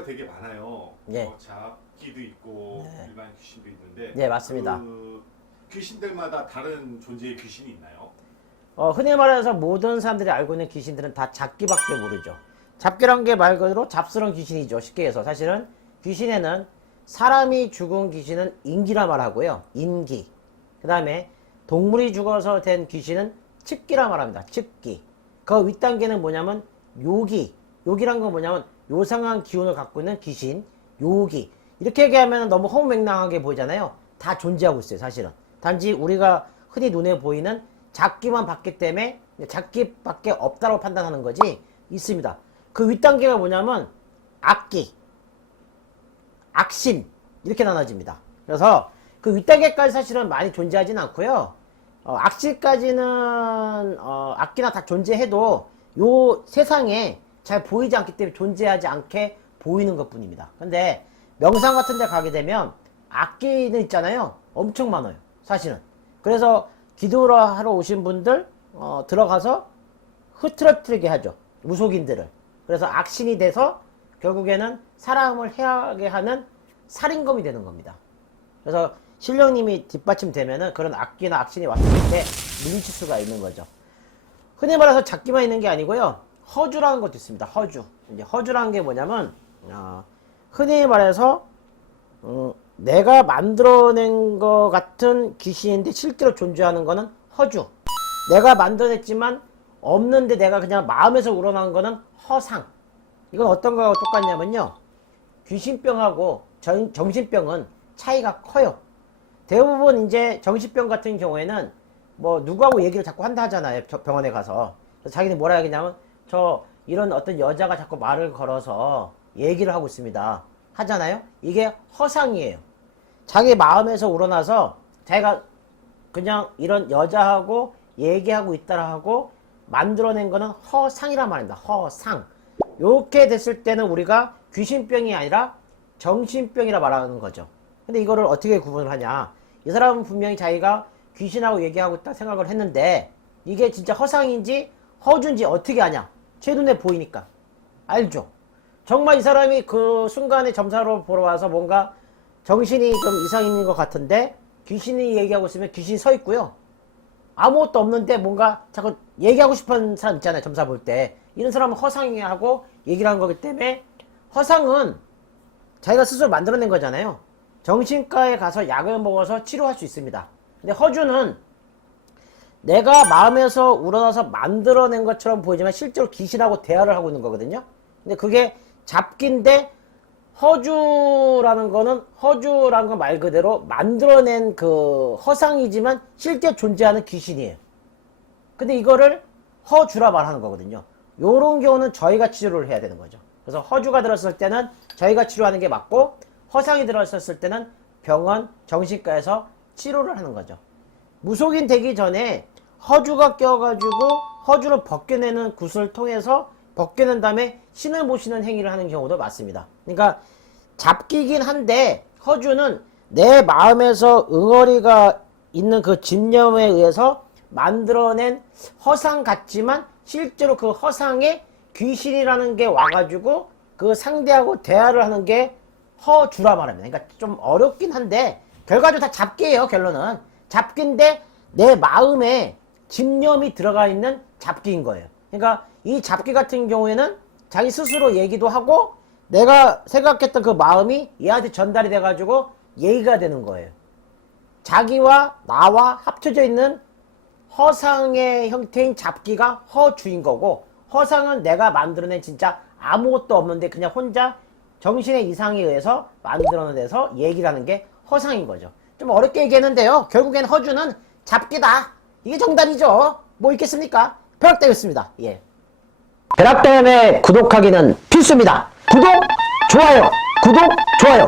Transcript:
종류가 되게 많아요. 예. 잡기도 있고 네. 일반 귀신도 있는데 네, 맞습니다. 그 귀신들마다 다른 존재의 귀신이 있나요? 흔히 말해서 모든 사람들이 알고 있는 귀신들은 다 잡기밖에 모르죠. 잡기란 게 말 그대로 잡스러운 귀신이죠. 쉽게 해서 사실은 귀신에는 사람이 죽은 귀신은 인기라 말하고요. 인기. 그 다음에 동물이 죽어서 된 귀신은 측기라 말합니다. 측기. 그 윗단계는 뭐냐면 요기. 요기란 건 뭐냐면 요상한 기운을 갖고 있는 귀신. 요기. 이렇게 얘기하면 너무 허무맹랑하게 보이잖아요. 다 존재하고 있어요. 사실은. 단지 우리가 흔히 눈에 보이는 잡기만 봤기 때문에 잡기밖에 없다고 판단하는 거지 있습니다. 그 윗단계가 뭐냐면 악기, 악신 이렇게 나눠집니다. 그래서 그 윗단계까지 사실은 많이 존재하진 않고요. 악신까지는 악기나 다 존재해도 요 세상에 잘 보이지 않기 때문에 존재하지 않게 보이는 것 뿐입니다. 근데 명상 같은 데 가게 되면 악기는 있잖아요. 엄청 많아요. 사실은. 그래서 기도를 하러 오신 분들 들어가서 흐트러뜨리게 하죠. 무속인들을. 그래서 악신이 돼서 결국에는 사람을 해하게 하는 살인검이 되는 겁니다. 그래서 신령님이 뒷받침되면은 그런 악기나 악신이 왔을 때 물리칠 수가 있는 거죠. 흔히 말해서 잡기만 있는 게 아니고요. 허주라는 것도 있습니다. 허주. 이제 허주라는 게 뭐냐면 흔히 말해서 내가 만들어낸 것 같은 귀신인데 실제로 존재하는 거는 허주. 내가 만들어냈지만 없는데 내가 그냥 마음에서 우러나온 거는 허상. 이건 어떤 거하고 똑같냐면요. 귀신병하고 정신병은 차이가 커요. 대부분 이제 정신병 같은 경우에는 뭐 누구하고 얘기를 자꾸 한다 하잖아요. 병원에 가서. 그래서 자기는 뭐라 하겠냐면 저 이런 어떤 여자가 자꾸 말을 걸어서 얘기를 하고 있습니다. 하잖아요. 이게 허상이에요. 자기 마음에서 우러나서 자기가 그냥 이런 여자하고 얘기하고 있다라 하고 만들어낸 거는 허상이란 말입니다. 허상. 이렇게 됐을 때는 우리가 귀신병이 아니라 정신병이라 말하는 거죠. 근데 이거를 어떻게 구분을 하냐. 이 사람은 분명히 자기가 귀신하고 얘기하고 있다 생각을 했는데 이게 진짜 허상인지 허주인지 어떻게 아냐. 제 눈에 보이니까. 알죠. 정말 이 사람이 그 순간에 점사로 보러 와서 뭔가 정신이 좀 이상 있는 것 같은데 귀신이 얘기하고 있으면 귀신이 서 있고요. 아무것도 없는데 뭔가 자꾸 얘기하고 싶은 사람 있잖아요. 점사 볼 때. 이런 사람은 허상이하고 얘기를 한 거기 때문에 허상은 자기가 스스로 만들어낸 거잖아요. 정신과에 가서 약을 먹어서 치료할 수 있습니다. 근데 허주는 내가 마음에서 우러나서 만들어낸 것처럼 보이지만 실제로 귀신하고 대화를 하고 있는 거거든요. 근데 그게 잡기인데 허주라는 건 말 그대로 만들어낸 그 허상이지만 실제 존재하는 귀신이에요. 근데 이거를 허주라 말하는 거거든요. 요런 경우는 저희가 치료를 해야 되는 거죠. 그래서 허주가 들었을 때는 저희가 치료하는 게 맞고 허상이 들었을 때는 병원, 정신과에서 치료를 하는 거죠. 무속인 되기 전에 허주가 껴가지고 허주를 벗겨내는 굿을 통해서 벗겨낸 다음에 신을 모시는 행위를 하는 경우도 많습니다. 그러니까 잡기긴 한데 허주는 내 마음에서 응어리가 있는 그 집념에 의해서 만들어낸 허상 같지만 실제로 그 허상에 귀신이라는 게 와가지고 그 상대하고 대화를 하는 게 허주라 말합니다. 그러니까 좀 어렵긴 한데 결과적으로 다 잡기예요. 결론은 잡기인데 내 마음에 집념이 들어가 있는 잡기인 거예요. 그러니까 이 잡기 같은 경우에는 자기 스스로 얘기도 하고 내가 생각했던 그 마음이 얘한테 전달이 돼가지고 얘기가 되는 거예요. 자기와 나와 합쳐져 있는 허상의 형태인 잡기가 허주인 거고 허상은 내가 만들어낸 진짜 아무것도 없는데 그냥 혼자 정신의 이상에 의해서 만들어내서 얘기를 하는 게 허상인 거죠. 좀 어렵게 얘기했는데요. 결국엔 허주는 잡기다. 이게 정답이죠. 뭐 있겠습니까? 벼락되겠습니다. 예. 벼락댐에 구독하기는 필수입니다. 구독, 좋아요, 구독, 좋아요.